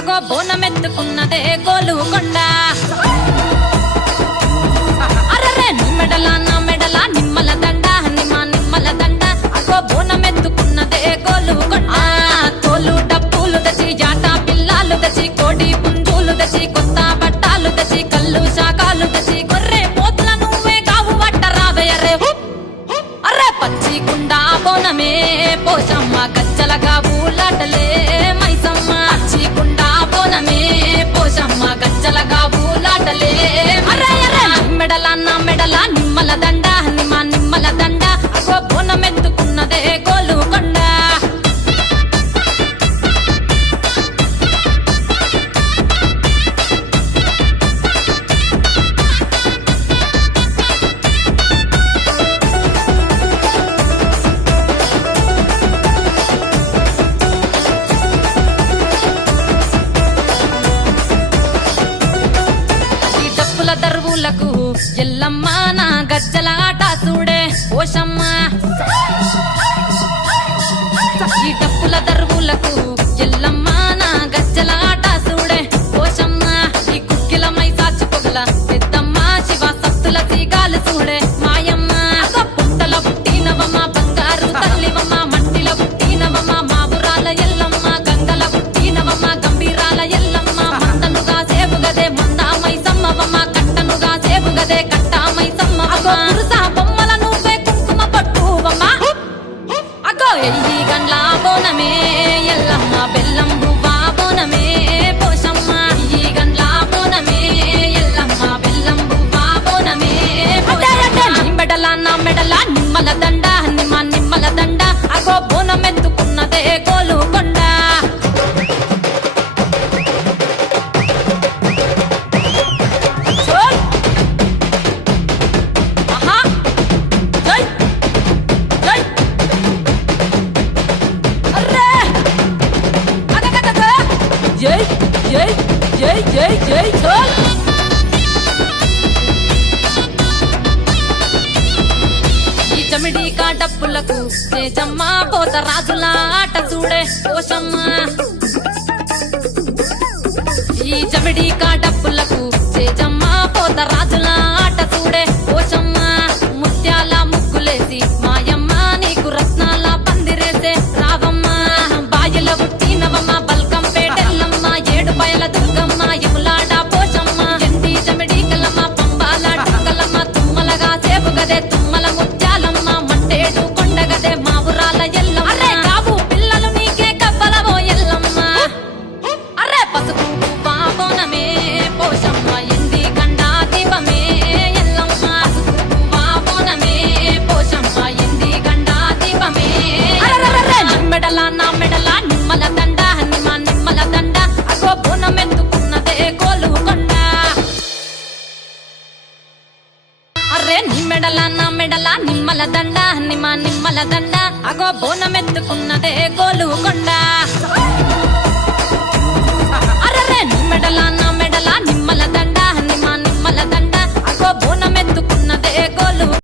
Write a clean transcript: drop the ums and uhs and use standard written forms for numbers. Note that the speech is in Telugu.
అగో బోనమెత్తుకున్నదే గోలుకొండ. అరరే నిమ్మెడల నా మెడల నిమ్మల దండ నిమ్మల దండ అగో బోనమెత్తుకున్నదే గోలుకొండ. తోలు డప్పులు దచి జాట పిల్లాలు దచి కోడి పుంజులు దచి కొత్త బట్టాలు దచి కళ్ళు శాకాలు దచి గొర్రె పోతుల నువ్వే కావు వట్ట రావయ్యరే. అర్రే పచ్చి గుండా బోనమే పోషమ్మ గచ్చలగా ఊలాటలే మైసమ్మ. పచ్చి గుండా బోనమే పోషమ్మ గచ్చలగా ఊలాటలే. అర్రే అర్రే మెడల నా మెడల నిమ్మల దండ నిమ్మల దండ అగో బోనమెత్తుకున్నదే గోలుకొండ. దరువులకు ఎల్లమ్మ నా గజ్జల ఆట చూడే పోషమ్మ. ఈ డప్పుల దరువులకు ఎల్లమ్మ నా గజ్జల ఆట చూడే పోషమ్మ. ఈ కుక్కిల మై సాచి పొగల పెద్దమ్మ శివ సత్తుల తీగాలు చూడే మాయమ్మ. పుట్టల పుట్టినవమ్మ బంగారు తల్లివమ్మ మట్టిల పుట్టినవమ్మ మావురాల ఎల్లమ్మ. గంగల పుట్టినవమ్మ గంభీరాల ఎల్లమ్మ. మందనుగా సేపుగదే మందా మైసమ్మవమ్మ కట్టనుగా సేపుగదే కట్టా మైసమ్మవమ్మ. పురుసా బొమ్మల నువ్వే కుంకుమ పట్టువమ్మ. అగో ఎయ్యి గండ్ల బోనమే ఎల్లమ్మ బెల్లం బువ్వా బోనమే పోషమ్మ. ఎయ్యి గండ్ల బోనమే ఎల్లమ్మ బెల్లం బువ్వా బోనమే పోషమ్మ. నీ మెడల నా మెడల నిమ్మల దండ నిమ్మల దండ అగో బోనమెత్తుకున్నదే గోలుకొండ. ఈ చమిడి కాటప్పులకు తేజమ్మ పోత రాజుల ఆట చూడే పోషమ్మ. ఈ చమిడి కాటప్పులకు తేజమ్మ పోత రాజుల ఆట చూడే పోషమ్మ. ముత్యాల ముగ్గులేసి మాయమ్మ నీకు రత్నాల పందిరేసే రావమ్మ. బాయిల పుట్టినవమ్మ బల్కం పేటెల్లమ్మ ఏడు బయల దుర్గమ్మ ఇములాడ పోషమ్మ. ఎండి చమిడి కలమ్మ పంబాల డుక్కలమ్మ తుమ్మలగా సేపుగదే తుమ్మల ముత్యాలమ్మ. మంటేడు కొండగదే మావురాల ఎల్లమ్మ. అర్రే కావు పిల్లలు నీకే కవ్వలవో ఎల్లమ్మ. అర్రే పసుపు పువ్వా బోనమే పోషమ్మ ఎండి గండా దీపమే ఎల్లమ్మ. పసుపు పువ్వా బోనమే పోషమ్మ ఎండి గండా దీపమే. మెడల నా మెడల నిమ్మల దండ నిమ్మల దండ అగో బోనమెత్తుకున్నదే గోలుకొండ. అర్రే నీ మెడల నా మెడల నిమ్మల దండ నిమ్మల దండ అగో బోనమెత్తుకున్నదే గోలుకొండ.